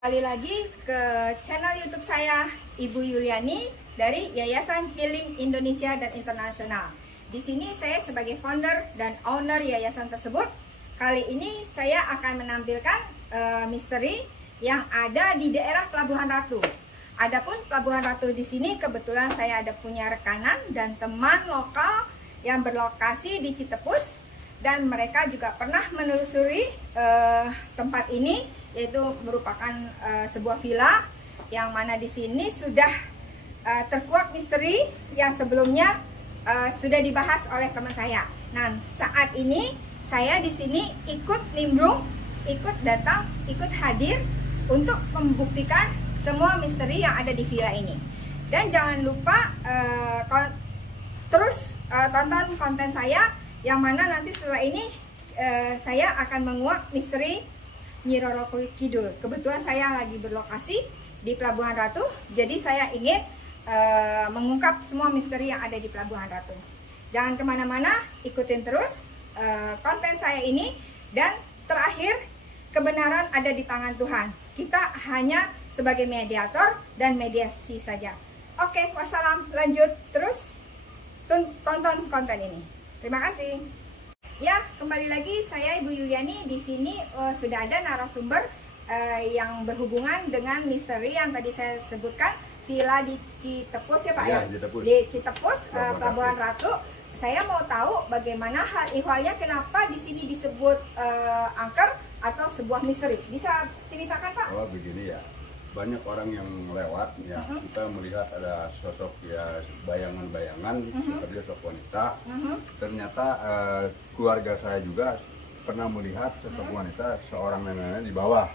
Kembali lagi ke channel YouTube saya, Ibu Yuliani dari Yayasan Healing Indonesia dan Internasional. Di sini saya sebagai founder dan owner yayasan tersebut. Kali ini saya akan menampilkan misteri yang ada di daerah Pelabuhan Ratu. Adapun Pelabuhan Ratu di sini kebetulan saya ada punya rekanan dan teman lokal yang berlokasi di Citepus, dan mereka juga pernah menelusuri tempat ini, yaitu merupakan sebuah villa yang mana di sini sudah terkuak misteri yang sebelumnya sudah dibahas oleh teman saya. Nah, saat ini saya di sini ikut nimbrung, ikut datang, ikut hadir untuk membuktikan semua misteri yang ada di villa ini. Dan jangan lupa terus tonton konten saya, yang mana nanti setelah ini saya akan menguak misteri Nyi Roro Kidul. Kebetulan saya lagi berlokasi di Pelabuhan Ratu, jadi saya ingin mengungkap semua misteri yang ada di Pelabuhan Ratu. Jangan kemana-mana, ikutin terus konten saya ini. Dan terakhir, kebenaran ada di tangan Tuhan. Kita hanya sebagai mediator dan mediasi saja. Oke, wassalam. Lanjut terus tonton konten ini. Terima kasih. Ya, kembali lagi saya Ibu Yuliani. Di sini sudah ada narasumber yang berhubungan dengan misteri yang tadi saya sebutkan, villa di Citepus ya Pak ya? Di Citepus, Pelabuhan Ratu. Saya mau tahu bagaimana hal ihwalnya, kenapa di sini disebut angker atau sebuah misteri. Bisa ceritakan Pak? Oh begini ya, banyak orang yang lewat ya, kita melihat ada sosok ya, bayangan-bayangan seperti sosok wanita. Ternyata keluarga saya juga pernah melihat sosok wanita, seorang nenek di bawah.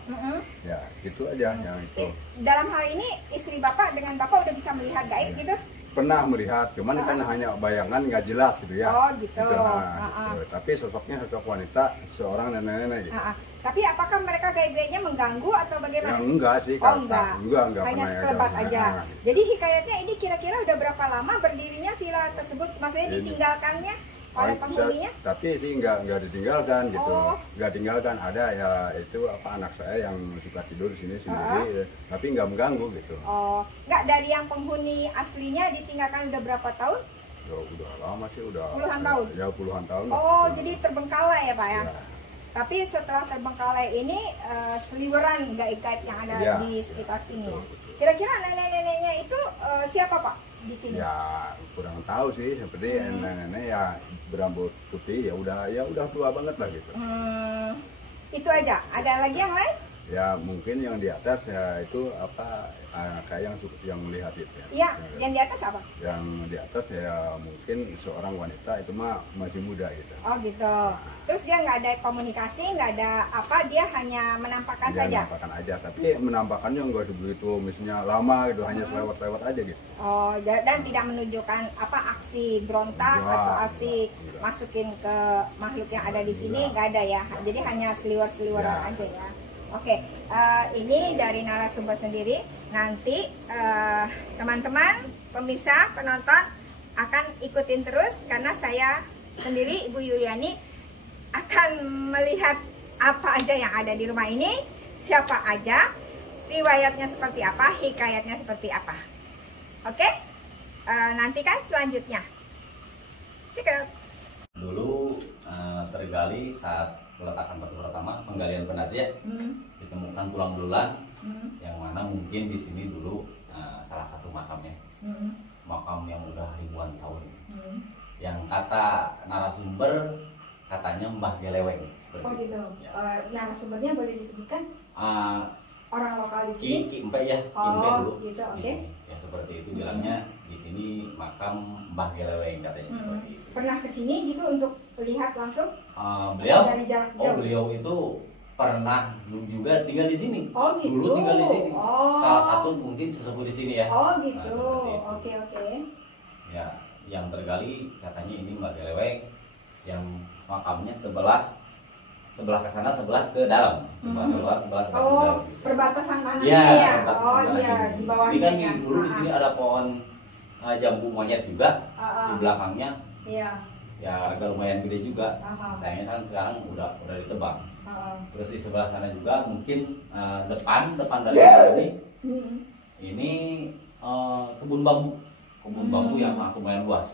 Ya gitu aja yang itu. Dalam hal ini istri Bapak dengan Bapak udah bisa melihat gaib gitu? Pernah melihat, cuman kan hanya bayangan, nggak jelas gitu ya. Oh gitu. Gitu, gitu. Tapi sosoknya sosok wanita, seorang nenek-nenek gitu. Tapi apakah mereka gaib-gaibnya mengganggu atau bagaimana? Ya, enggak sih, oh enggak pernah hanya sekelebat aja. Jadi hikayatnya ini kira-kira udah berapa lama berdirinya villa tersebut? Maksudnya ditinggalkannya oleh penghuninya? Tapi sih nggak ditinggalkan gitu. Nggak tinggalkan, ada ya itu anak saya yang suka tidur di sini sendiri, tapi nggak mengganggu gitu. Oh, nggak dari yang penghuni aslinya ditinggalkan udah berapa tahun? Ya, udah lama sih, udah puluhan tahun. Ya puluhan tahun. Oh, jadi terbengkalai ya Pak ya? Tapi setelah terbengkalai ini seliweran gaib-gaib yang ada di sekitar sini. Kira-kira nenek-neneknya itu siapa Pak di sini? Ya kurang tahu sih, seperti nenek-nenek ya berambut putih, ya udah tua banget lah gitu. Itu aja. Ada lagi yang lain? Ya mungkin yang di atas ya itu apa, kayak yang melihat itu ya. Iya, yang di atas apa? Yang di atas ya mungkin seorang wanita, itu mah masih muda gitu. Oh gitu. Terus dia nggak ada komunikasi, nggak ada apa, dia hanya menampakkan saja? Menampakkan aja, tapi menampakkannya nggak begitu misalnya lama gitu, hanya selewat-lewat aja gitu. Oh, dan tidak menunjukkan apa aksi berontak atau aksi masukin ke makhluk yang ada di sini, nggak ada ya? Jadi hanya seliwer-seliweran aja ya? Oke, ini dari narasumber sendiri. Nanti teman-teman, pemirsa, penonton akan ikutin terus, karena saya sendiri, Ibu Yuliani, akan melihat apa aja yang ada di rumah ini, siapa aja, riwayatnya seperti apa, hikayatnya seperti apa. Oke, nantikan selanjutnya. Check out. Dulu tergali saat peletakan batu pertama, penggalian penasihat, ditemukan tulang belulang, yang mana mungkin di sini dulu salah satu makamnya, makam yang udah ribuan tahun. Yang kata narasumber katanya Mbah Geleweng. Oh gitu. Ya. Narasumbernya boleh disebutkan? Orang lokal di sini? Ki Empe ya, Ki Empe dulu. Gitu, oke. Ya seperti itu bilangnya, di sini makam Mbah Geleweng katanya seperti itu. Pernah kesini gitu untuk lihat langsung? Beliau, dari jarak jauh? beliau itu pernah juga tinggal di sini. Oh gitu. Dulu tinggal di sini. Oh. Salah satu mungkin sesepuh di sini ya. Oh gitu. Nah, Oke. Ya, yang tergali katanya ini Mbak Geleweng, yang makamnya sebelah ke sana, sebelah ke dalam. Sebelah keluar, sebelah ke dalam. Oh, perbatasan tanahnya ya? Oh iya, di bawahnya. Ini kan ya. dulu di sini ada pohon jambu monyet juga di belakangnya. Iya. Ya agak lumayan gede juga. Sayangnya kan sekarang udah ditebang. Terus di sebelah sana juga mungkin depan dari sini ini kebun bambu yang lumayan luas.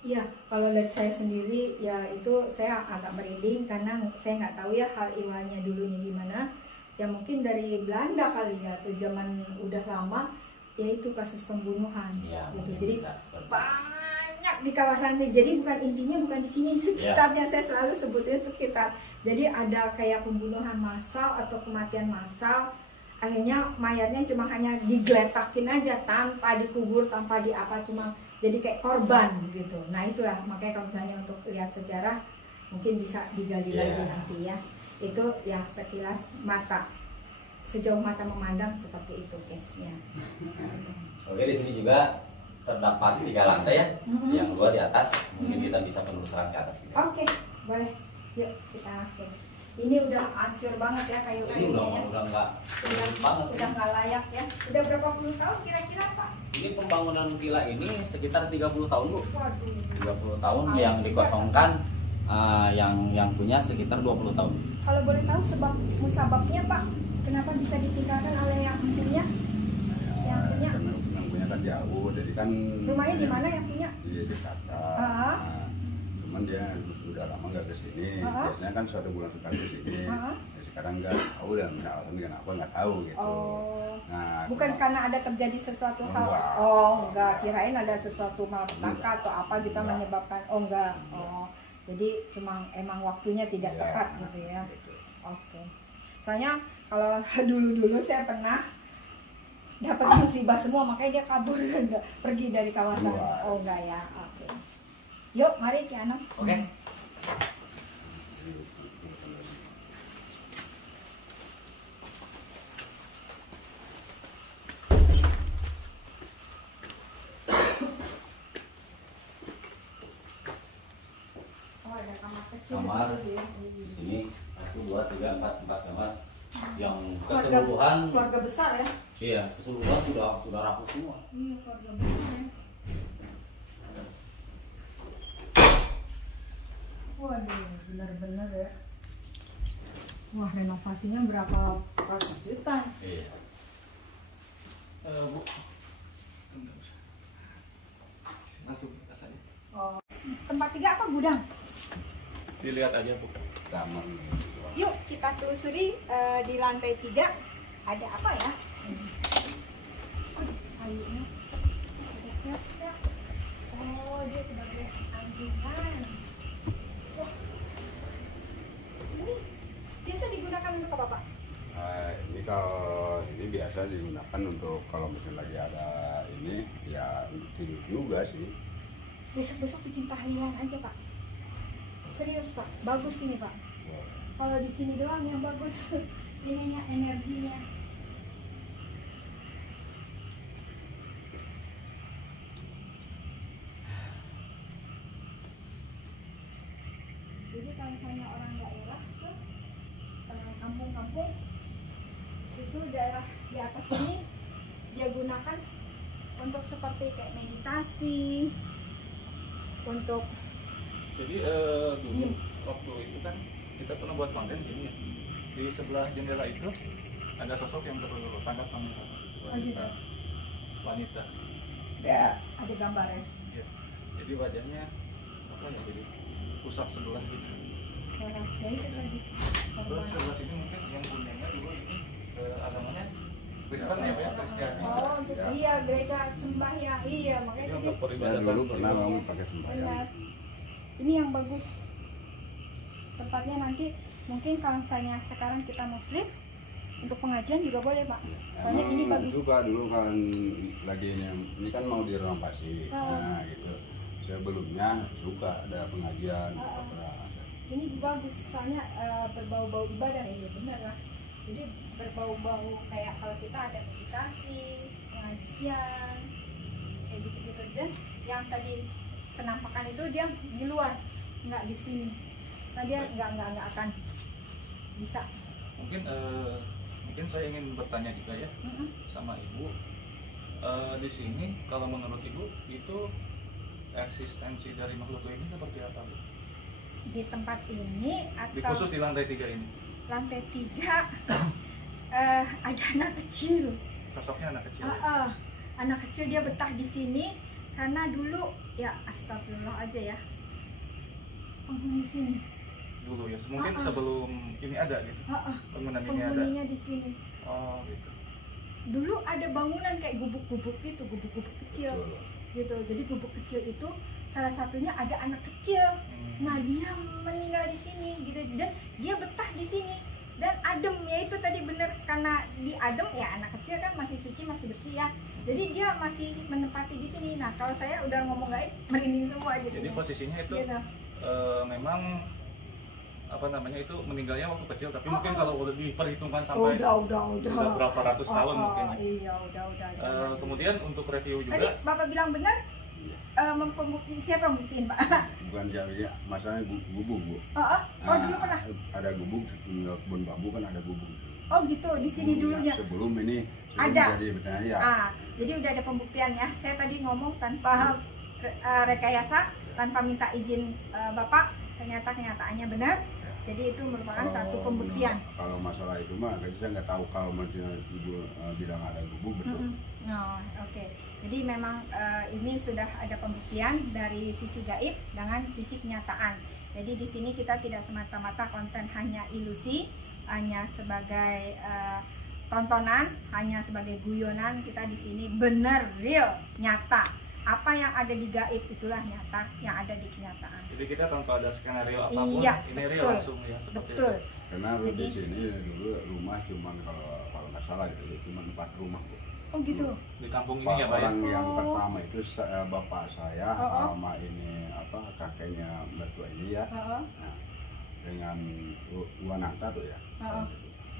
Iya, kalau dari saya sendiri ya itu saya agak merinding karena saya nggak tahu ya hal ihwalnya dulunya gimana. Ya mungkin dari Belanda kali ya, atau zaman udah lama, yaitu kasus pembunuhan Ya, gitu. Jadi bisa. banyak di kawasan saya. Jadi bukan intinya bukan di sini, sekitarnya saya selalu sebutnya sekitar. Jadi ada kayak pembunuhan massal atau kematian massal. Akhirnya mayatnya cuma hanya digeletakin aja tanpa dikubur, tanpa di apa, cuma jadi kayak korban gitu. Nah itulah makanya kalau misalnya untuk lihat sejarah mungkin bisa digali lagi nanti ya. Itu yang sekilas mata, sejauh mata memandang seperti itu case-nya. Oke, di sini juga terdapat 3 lantai ya, yang 2 di atas. Mungkin kita bisa penelusuran ke atas. Gitu. Oke, boleh. Yuk kita langsung. Ini udah hancur banget ya kayu-kayunya ya. Udah nggak banget. Udah nggak layak ya. Udah berapa puluh tahun kira-kira Pak? Ini pembangunan villa ini sekitar 30 tahun Bu. Waduh. 30 tahun yang dikosongkan, yang punya sekitar 20 tahun. Kalau boleh tahu sebab musababnya Pak, kenapa bisa ditinggalkan oleh yang punya? Yang punya? Karena yang punya kan jauh, jadi kan Rumahnya di mana yang punya? Di Jakarta. Ah. Nah, cuman dia udah lama nggak ke sini. Biasanya kan 1 bulan sekali ke sini. Ya, sekarang nggak tahu dan alasan kenapa nggak tahu gitu. Oh. Nah, Bukan karena ada terjadi sesuatu hal. Enggak. Oh, enggak. Kirain ada sesuatu malapetaka atau apa gitu menyebabkan. Oh, enggak. Oh. Jadi cuma emang waktunya tidak Ya, tepat gitu ya. gitu. Oke. Soalnya kalau dulu saya pernah dapat musibah semua, makanya dia kabur pergi dari kawasan. Wah. Oh enggak ya. Oke. Yuk, mari Kiana. Oke. Oh, ada kamar kecil. Kamar. gitu ya. Di sini 1, 2, 3, 4 kamar. Yang Keluarga- keseluruhan, Keluarga besar ya. iya keseluruhan sudah rapuh semua. Iya, keluarga besar ya. Waduh, benar-benar ya. Wah, renovasinya berapa ratus juta? Iya. Bu, langsung ke saya. Oh, tempat 3 apa gudang? Dilihat aja Bu. Kamar. Yuk kita telusuri di lantai 3 ada apa ya? Aduh, kayunya. Ada kertas. Oh, dia sebagai anjungan. Wah, ini biasa digunakan untuk apa Pak? Ini kalau ini biasa digunakan untuk kalau misalnya lagi ada ini ya untuk tidur juga sih. Besok-besok bikin tahlilan aja Pak. Serius Pak, bagus ini Pak. Kalau di sini doang yang bagus ininya energinya. Jadi kalau misalnya orang daerah tuh kampung-kampung, justru daerah di atas ini dia gunakan untuk seperti kayak meditasi, untuk Jadi dulu waktu itu kan kita pernah buat konten gini ya. Di sebelah jendela itu ada sosok yang tertangkap kamera. Wanita. Wanita. Ya. ada gambarnya. Ya. Jadi wajahnya apa ya? Jadi pusat sebelah gitu. Orang ya itu tadi. Terus sebelah sini mungkin yang punyanya dulu ini agamanya Kristen ya Pak ya, Kristiani. Oh, gitu. Iya, gereja sembahyang. Iya, makanya Jadi tadi untuk Ya, peribadatan dulu pernah dulu. mau pakai sembahyang. benar. Ini yang bagus. Tempatnya nanti mungkin kalau misalnya sekarang kita muslim untuk pengajian juga boleh Pak. Soalnya ini Emang bagus. suka dulu kan lagi ini kan mau direnovasi. Oh. Nah, gitu. Sebelumnya suka ada pengajian. Oh. pernah. Ini bagus soalnya berbau-bau ibadah ya benar lah. Jadi berbau-bau kayak kalau kita ada meditasi, pengajian, kayak gitu-gitu. Dan yang tadi penampakan itu dia di luar, nggak di sini. Nah dia nggak akan bisa. Mungkin saya ingin bertanya juga ya sama Ibu. Di sini kalau menurut Ibu itu eksistensi dari makhluk ini seperti apa Bu? di tempat ini Di atau khusus di lantai 3 ini. lantai 3 ada anak kecil. Sosoknya anak kecil. Anak kecil, dia betah di sini karena dulu ya astagfirullah aja ya, penghuni sini. Dulu ya, mungkin sebelum ini ada gitu. Bangunan ini ada. Penghuninya di sini. Oh gitu. Dulu ada bangunan kayak gubuk-gubuk gitu, gubuk-gubuk kecil gitu. Jadi gubuk kecil itu salah satunya ada anak kecil. Nah, dia meninggal di sini gitu, dan dia betah di sini. Dan adem, ya itu tadi bener, karena di adem ya, anak kecil kan masih suci, masih bersih ya. Jadi dia masih menempati di sini. Nah, kalau saya udah ngomong gaib merinding semua gitu. Jadi posisinya itu gitu. Memang apa namanya itu meninggalnya waktu kecil, tapi mungkin kalau udah diperhitungkan sampai udah berapa ratus tahun mungkin. Iya, udah. Kemudian untuk review juga. Tadi Bapak bilang benar, siapa yang buktiin, Pak? Bukan ya, masalahnya gubuk, Bu. Dulu pernah. Ada gubuk, kebun bambu kan ada gubuk. Oh gitu, di sini dulunya. Sebelum ini Ada. Jadi benar ya. Jadi udah ada pembuktian ya. Saya tadi ngomong tanpa rekayasa, tanpa minta izin Bapak, ternyata kenyataannya benar. Jadi itu merupakan satu pembuktian. Kalau masalah itu mah, saya nggak tahu. Kalau Ibu bilang ada gubuk, betul. Oke. Jadi memang ini sudah ada pembuktian dari sisi gaib dengan sisi kenyataan. Jadi di sini kita tidak semata-mata konten hanya ilusi, hanya sebagai tontonan, hanya sebagai guyonan. Kita di sini benar, real, nyata. Apa yang ada di gaib itulah nyata yang ada di kenyataan. Jadi kita tanpa ada skenario apapun, ini real langsung ya seperti betul. itu. Karena di sini dulu rumah cuman kalau nggak salah gitu, cuma 4 rumah. Oh gitu. Di kampung ini ya Pak ya? Orang yang pertama itu bapak saya sama ini kakeknya mertua ini ya. Nah, dengan Wanata tuh ya.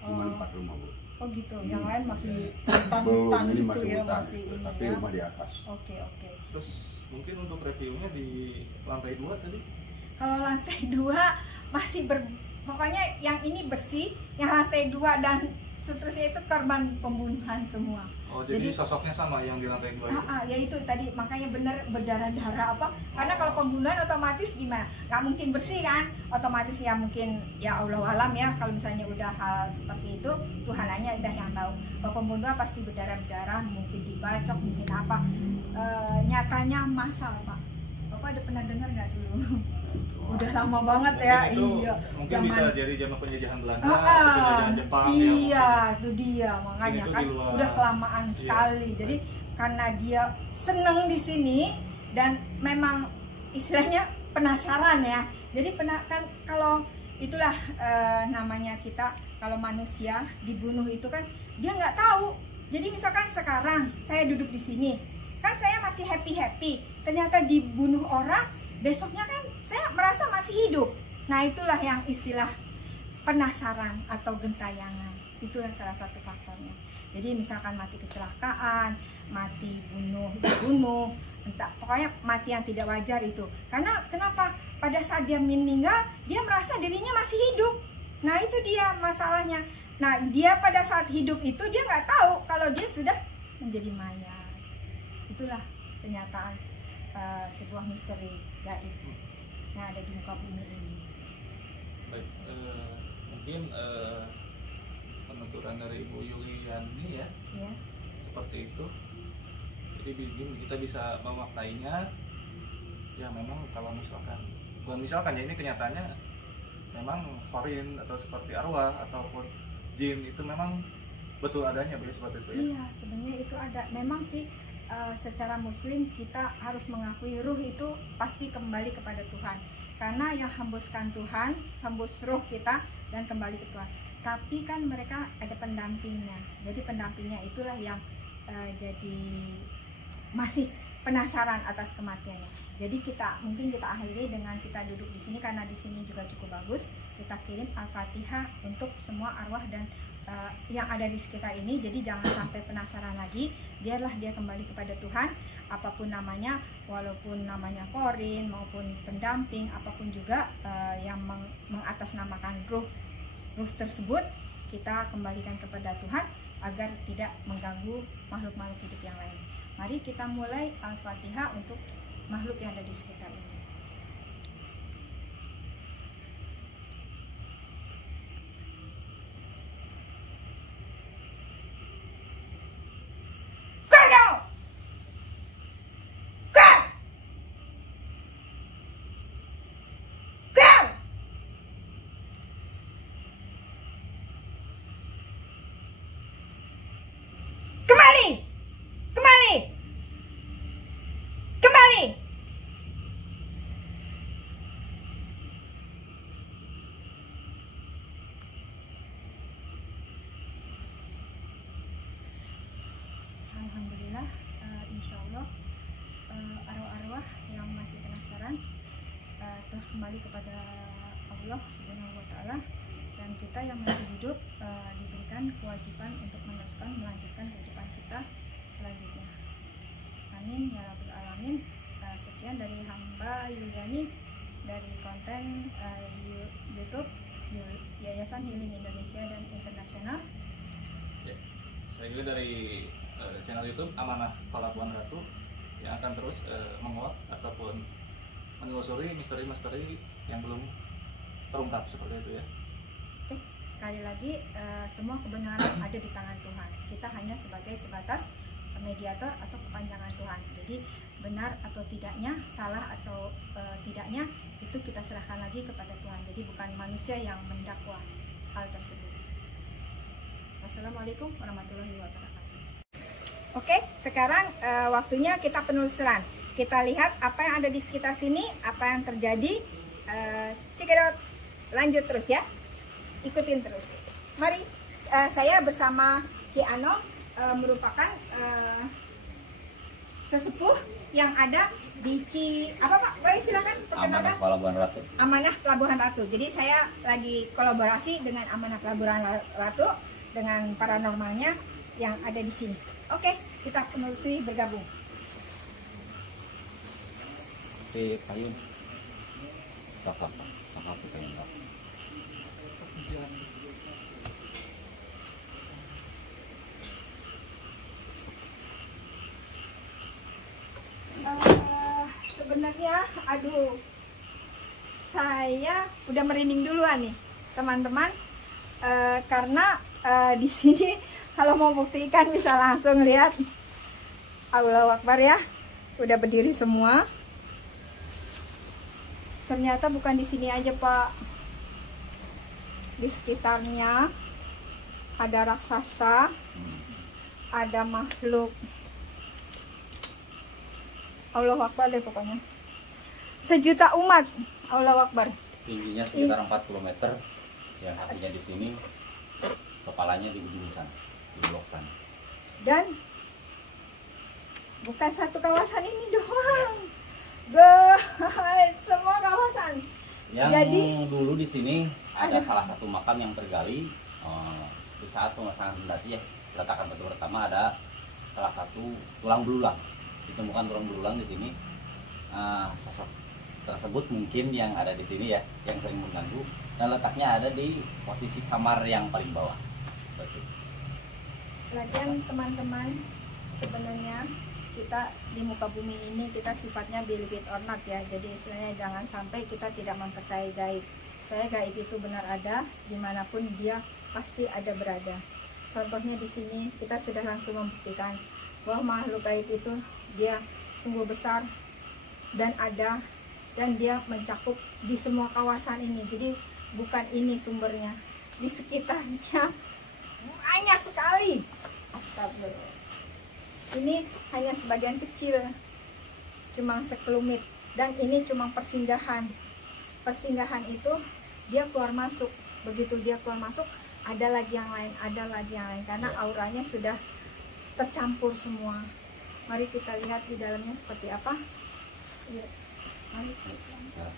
Cuma 4 rumah, Bu. Oh gitu. Yang lain masih Belum, hutan ini gitu masih ya, hutan, masih gitu. ini Tapi ya. rumah di atas. Oke. Terus mungkin untuk reviewnya di lantai 2 tadi. Kalau lantai 2 masih pokoknya yang ini bersih, yang lantai 2 dan seterusnya itu korban pembunuhan semua. Oh, jadi sosoknya sama yang di lantai 2 itu? Ya itu tadi, makanya bener berdarah-darah apa? Karena kalau pembunuhan otomatis gimana? Nggak mungkin bersih kan? Otomatis ya mungkin ya Allah alam ya. Kalau misalnya udah hal seperti itu, Tuhan hanya udah yang tahu. Kalau pembunuhan pasti berdarah-darah, mungkin dibacok, mungkin apa? Nyatanya massal, Pak. Bapak ada pernah dengar nggak dulu? Udah lama banget ya. Iya. Mungkin bisa jadi zaman penjajahan Belanda atau penjajahan Jepang. Iya, itu dia makanya itu kan udah kelamaan sekali. Jadi karena dia seneng di sini dan memang istilahnya penasaran ya. Jadi kan kalau itulah namanya kita, kalau manusia dibunuh itu kan dia nggak tahu. Jadi misalkan sekarang saya duduk di sini, kan saya masih happy, ternyata dibunuh orang, besoknya kan saya merasa masih hidup. Nah itulah yang istilah penasaran atau gentayangan. Itulah salah satu faktornya. Jadi misalkan mati kecelakaan, mati dibunuh, entah, pokoknya mati yang tidak wajar itu. Karena kenapa? Pada saat dia meninggal, dia merasa dirinya masih hidup. Nah itu dia masalahnya. Nah dia pada saat hidup itu dia nggak tahu kalau dia sudah menjadi mayat. Itulah kenyataan sebuah misteri gaib yang ada di muka bumi ini. Baik, mungkin penuturan dari Ibu Yuliani ya, seperti itu. Jadi kita bisa memaknainya ya, memang kalau misalkan, bukan misalkan ya, ini kenyataannya memang farin atau seperti arwah ataupun jin itu memang betul adanya, seperti itu ya. Iya, sebenarnya itu ada. Memang sih secara muslim kita harus mengakui ruh itu pasti kembali kepada Tuhan, karena yang hembuskan Tuhan, hembus ruh kita dan kembali ke Tuhan. Tapi kan mereka ada pendampingnya, jadi pendampingnya itulah yang jadi masih penasaran atas kematiannya. Jadi mungkin kita akhiri dengan kita duduk di sini, karena di sini juga cukup bagus. Kita kirim Al-Fatihah untuk semua arwah dan yang ada di sekitar ini. Jadi jangan sampai penasaran lagi, biarlah dia kembali kepada Tuhan. Apapun namanya, walaupun namanya korin maupun pendamping, apapun juga yang mengatasnamakan ruh tersebut, kita kembalikan kepada Tuhan agar tidak mengganggu makhluk-makhluk hidup yang lain. Mari kita mulai Al-Fatihah untuk makhluk yang ada di sekitar ini. kembali kepada Allah Subhanahu wa Ta'ala, dan kita yang masih hidup diberikan kewajiban untuk melanjutkan kehidupan kita selanjutnya. Amin ya rabbal alamin. Sekian dari hamba Yuliani dari konten YouTube Yayasan Healing Indonesia dan Internasional. Ya, saya juga dari channel YouTube Amanah Pelabuhan Ratu yang akan terus menguak ataupun menelusuri misteri-misteri yang belum terungkap seperti itu ya. Oke, sekali lagi semua kebenaran ada di tangan Tuhan. Kita hanya sebagai sebatas mediator atau kepanjangan Tuhan. Jadi benar atau tidaknya, salah atau tidaknya, itu kita serahkan lagi kepada Tuhan. Jadi bukan manusia yang mendakwa hal tersebut. Wassalamualaikum warahmatullahi wabarakatuh. Oke, sekarang waktunya kita penelusuran. Kita lihat apa yang ada di sekitar sini, apa yang terjadi. Cekidot, lanjut terus ya, ikutin terus. Mari, saya bersama Ki Ano merupakan sesepuh yang ada di apa Pak? Boleh silakan perkenalkan. Amanah Pelabuhan Ratu. Amanah Pelabuhan Ratu. Jadi saya lagi kolaborasi dengan Amanah Pelabuhan Ratu dengan paranormalnya yang ada di sini. Oke, kita penelusuri bergabung. Si Payun. Kakak Payun. Sebenarnya, aduh, saya udah merinding duluan nih, teman-teman, karena di sini kalau mau buktikan bisa langsung lihat. Allahu Akbar ya, udah berdiri semua. Ternyata bukan di sini aja Pak, di sekitarnya ada raksasa, ada makhluk. Allahu Akbar deh pokoknya. Sejuta umat. Allahu Akbar. Tingginya sekitar 4 km. Yang artinya di sini kepalanya di ujung sana, di blok sana. Dan bukan satu kawasan ini doang. Guys, semua kawasan. Yang Jadi dulu di sini ada salah satu makam yang tergali di saat pemasangan fondasi ya. Peletakan batu pertama ada salah satu tulang belulang. Ditemukan tulang belulang di sini. Sosok tersebut mungkin yang ada di sini ya, yang sering mengganggu, dan letaknya ada di posisi kamar yang paling bawah. Betul. lagian teman-teman, sebenarnya kita di muka bumi ini kita sifatnya believe it or not ya. Jadi istilahnya jangan sampai kita tidak mempercayai gaib. Saya gaib itu benar ada, dimanapun dia pasti ada berada. Contohnya di sini kita sudah langsung membuktikan bahwa makhluk gaib itu dia sungguh besar dan ada, dan dia mencakup di semua kawasan ini. Jadi bukan ini sumbernya, di sekitarnya banyak sekali. Astagfirullah. Ini hanya sebagian kecil, cuma sekelumit, dan ini cuma persinggahan. Persinggahan itu dia keluar masuk, begitu dia keluar masuk ada lagi yang lain, ada lagi yang lain, karena auranya sudah tercampur semua. Mari kita lihat di dalamnya seperti apa. Ya, mari kita lihat.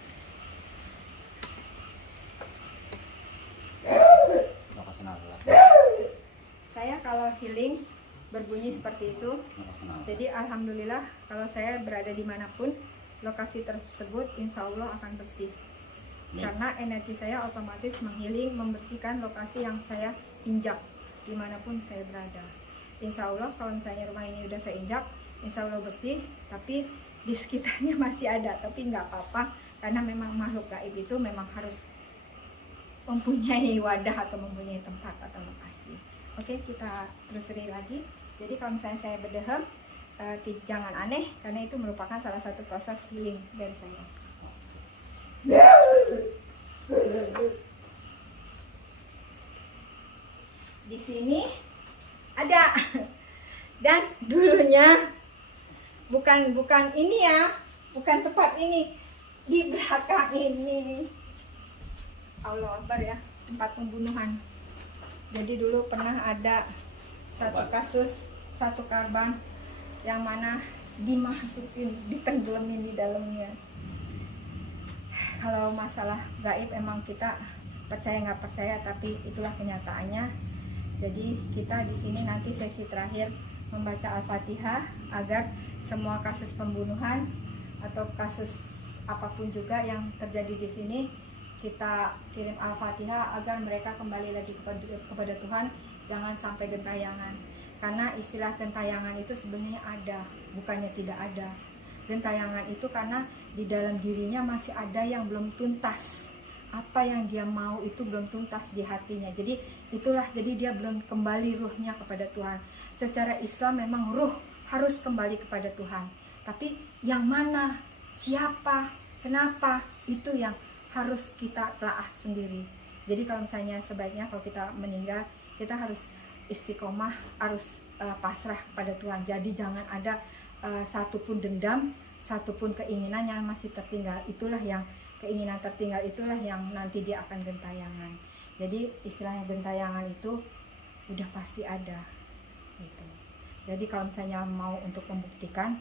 Saya kalau healing berbunyi seperti itu. Jadi alhamdulillah kalau saya berada dimanapun lokasi tersebut insya Allah akan bersih. Karena energi saya otomatis menghealing, membersihkan lokasi yang saya injak dimanapun saya berada. Insya Allah kalau misalnya rumah ini udah saya injak, insya Allah bersih. Tapi di sekitarnya masih ada, tapi nggak apa-apa, karena memang makhluk gaib itu memang harus mempunyai wadah atau mempunyai tempat atau lokasi. Oke, kita telusuri lagi. Jadi kalau misalnya saya berdehem, jangan aneh, karena itu merupakan salah satu proses healing dari saya. Di sini ada, dan dulunya bukan ini ya, bukan tempat ini, di belakang ini. Allah Akbar ya, tempat pembunuhan. Jadi dulu pernah ada satu kasus, satu korban yang mana dimasukin, ditenggelamin di dalamnya. kalau masalah gaib emang kita percaya nggak percaya, tapi itulah kenyataannya. Jadi kita di sini nanti sesi terakhir membaca Al-Fatihah agar semua kasus pembunuhan atau kasus apapun juga yang terjadi di sini, kita kirim Al-Fatihah agar mereka kembali lagi kepada Tuhan, jangan sampai gentayangan. Karena istilah gentayangan itu sebenarnya ada, bukannya tidak ada. Gentayangan itu karena di dalam dirinya masih ada yang belum tuntas. Apa yang dia mau itu belum tuntas di hatinya. Jadi itulah, jadi dia belum kembali ruhnya kepada Tuhan. Secara Islam memang ruh harus kembali kepada Tuhan. Tapi yang mana, siapa, kenapa, itu yang harus kita telaah sendiri. Jadi kalau misalnya sebaiknya kalau kita meninggal, kita harus istiqomah, harus pasrah kepada Tuhan. Jadi jangan ada satupun dendam, satupun keinginan yang masih tertinggal. Itulah yang keinginan tertinggal, itulah yang nanti dia akan gentayangan. Jadi istilahnya gentayangan itu udah pasti ada gitu. Jadi kalau misalnya mau untuk membuktikan,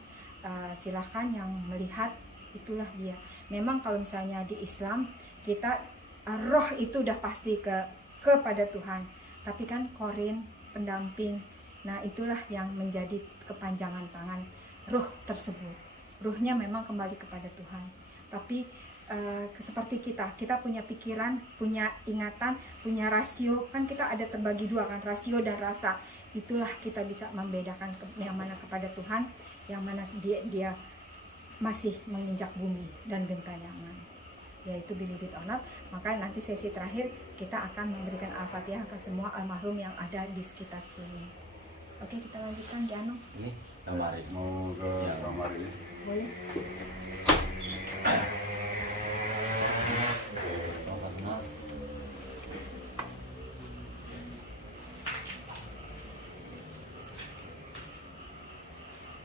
silahkan yang melihat, itulah dia. Memang kalau misalnya di Islam kita roh itu udah pasti kepada Tuhan, tapi kan korin, pendamping, nah itulah yang menjadi kepanjangan tangan roh tersebut. Ruhnya memang kembali kepada Tuhan, tapi seperti kita punya pikiran, punya ingatan, punya rasio, kan kita ada terbagi dua kan, rasio dan rasa. Itulah kita bisa membedakan yang mana kepada Tuhan, yang mana dia masih menginjak bumi dan gentayangan, yaitu bilibit onat. Maka nanti sesi terakhir kita akan memberikan Al-Fatihah ke semua almarhum yang ada di sekitar sini. Oke, kita lanjutkan, Jano. Ini lemari. Mau ke kamar ini. Boleh.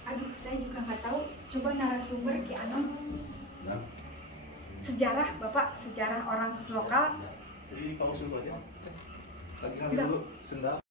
Aduh, saya juga nggak tahu. Coba narasumber Ki Anom. Nah, Sejarah, Bapak, sejarah orang lokal. Jadi pausin aja. Lagi dulu sendal.